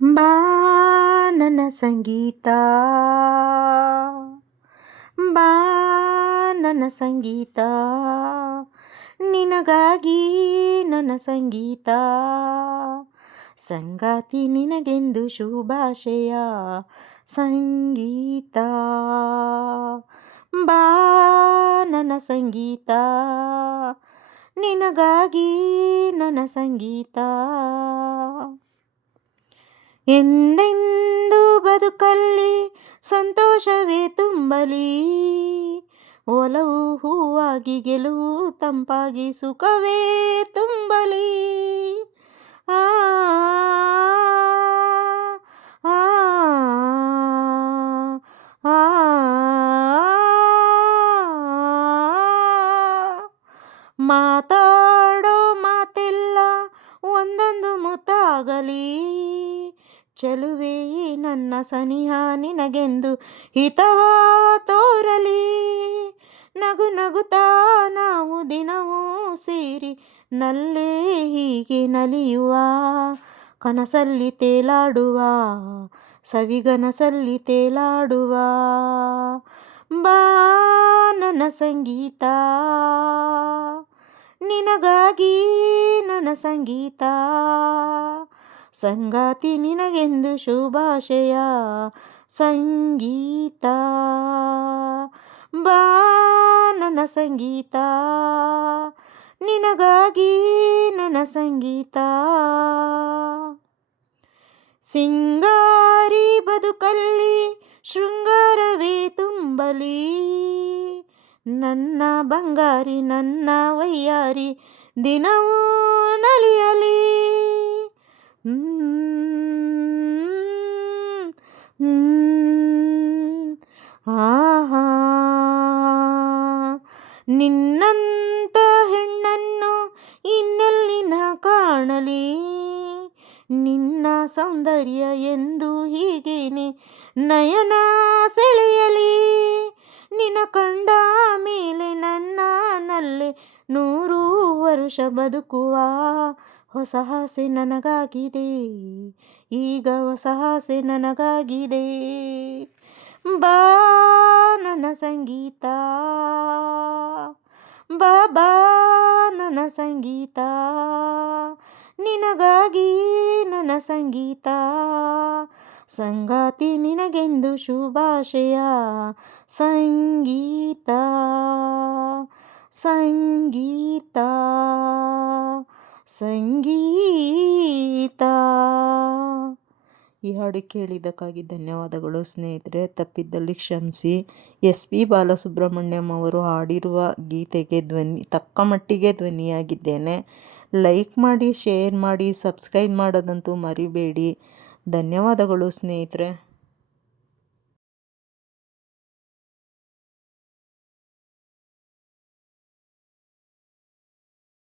ಬಾ ನನ್ನ ಸಂಗೀತ, ಬಾ ನನ್ನ ಸಂಗೀತ, ನಿನಗಾಗಿ ನನ್ನ ಸಂಗೀತ, ಸಂಗಾತಿ ನಿನಗೆಂದು ಶುಭಾಶಯ ಸಂಗೀತ. ಬಾ ನನ್ನ ಸಂಗೀತ, ನಿನಗಾಗಿ ನನ್ನ ಸಂಗೀತ. ಎಂದೆಂದು ಬದುಕಲ್ಲಿ ಸಂತೋಷವೇ ತುಂಬಲಿ, ಒಲವು ಹೂವಾಗಿ ಗೆಲುವು ತಂಪಾಗಿ ಸುಖವೇ ತುಂಬಲಿ. ಆ ಆ ಆ ಮಾತಾಡೋ ಮಾತೆಲ್ಲ ಒಂದೊಂದು ಮುತ್ತಾಗಲಿ, ಚೆಲುವೆ ನನ್ನ ಸನಿಹ ನಿನಗೆಂದು ಹಿತವ ತೋರಲಿ. ನಗು ನಗುತ್ತಾ ನಾವು ದಿನವೂ ಸೇರಿ ನಲ್ಲೇ ಹೀಗೆ ನಲಿಯುವ, ಕನಸಲ್ಲಿ ತೇಲಾಡುವ ಸವಿಗನಸಲ್ಲಿ ತೇಲಾಡುವ. ಬಾ ನನ್ನ ಸಂಗೀತ, ನಿನಗಾಗಿ ನನ್ನ ಸಂಗೀತ, ಸಂಗಾತಿ ನಿನಗೆಂದು ಶುಭಾಶಯ ಸಂಗೀತ. ಬಾ ನನ್ನ ಸಂಗೀತ, ನಿನಗಾಗಿ ನನ್ನ ಸಂಗೀತ. ಸಿಂಗಾರಿ ಬದುಕಲ್ಲಿ ಶೃಂಗಾರವೇ ತುಂಬಲಿ, ನನ್ನ ಬಂಗಾರಿ ನನ್ನ ವಯ್ಯಾರಿ ದಿನವೂ ನಲಿಯಲಿ. ಆಹಾ, ನಿನ್ನಂತ ಹೆಣ್ಣನ್ನು ಇನ್ನೆಲ್ಲಿನ ಕಾಣಲಿ, ನಿನ್ನ ಸೌಂದರ್ಯ ಎಂದು ಹೀಗೇನೆ ನಯನ ಸೆಳೆಯಲಿ. ನಿನ್ನ ಕಂಡ ಮೇಲೆ ನನ್ನ ನಲ್ಲೆ 100 ವರುಷ ಬದುಕುವ ಹೊಸ ಆಸೆ ನನಗಾಗಿದೆ, ಈಗ ಹೊಸ ಆಸೆ ನನಗಾಗಿದೆ. ಬಾ ನನ್ನ ಸಂಗೀತ, ಬಾ ನನ್ನ ಸಂಗೀತ, ನಿನಗಾಗಿ ನನ್ನ ಸಂಗೀತ, ಸಂಗಾತಿ ನಿನಗೆಂದು ಶುಭಾಶಯ ಸಂಗೀತ ಸಂಗೀತ ಸಂಗೀತ. ಈ ಹಾಡು ಕೇಳಿದ್ದಕ್ಕಾಗಿ ಧನ್ಯವಾದಗಳು ಸ್ನೇಹಿತರೆ. ತಪ್ಪಿದ್ದಲ್ಲಿ ಕ್ಷಮಿಸಿ. SP ಬಾಲಸುಬ್ರಹ್ಮಣ್ಯಂ ಅವರು ಹಾಡಿರುವ ಗೀತೆಗೆ ತಕ್ಕ ಮಟ್ಟಿಗೆ ಧ್ವನಿಯಾಗಿದ್ದೇನೆ. ಲೈಕ್ ಮಾಡಿ, ಶೇರ್ ಮಾಡಿ, ಸಬ್ಸ್ಕ್ರೈಬ್ ಮಾಡೋದಂತೂ ಮರಿಬೇಡಿ. ಧನ್ಯವಾದಗಳು ಸ್ನೇಹಿತರೆ.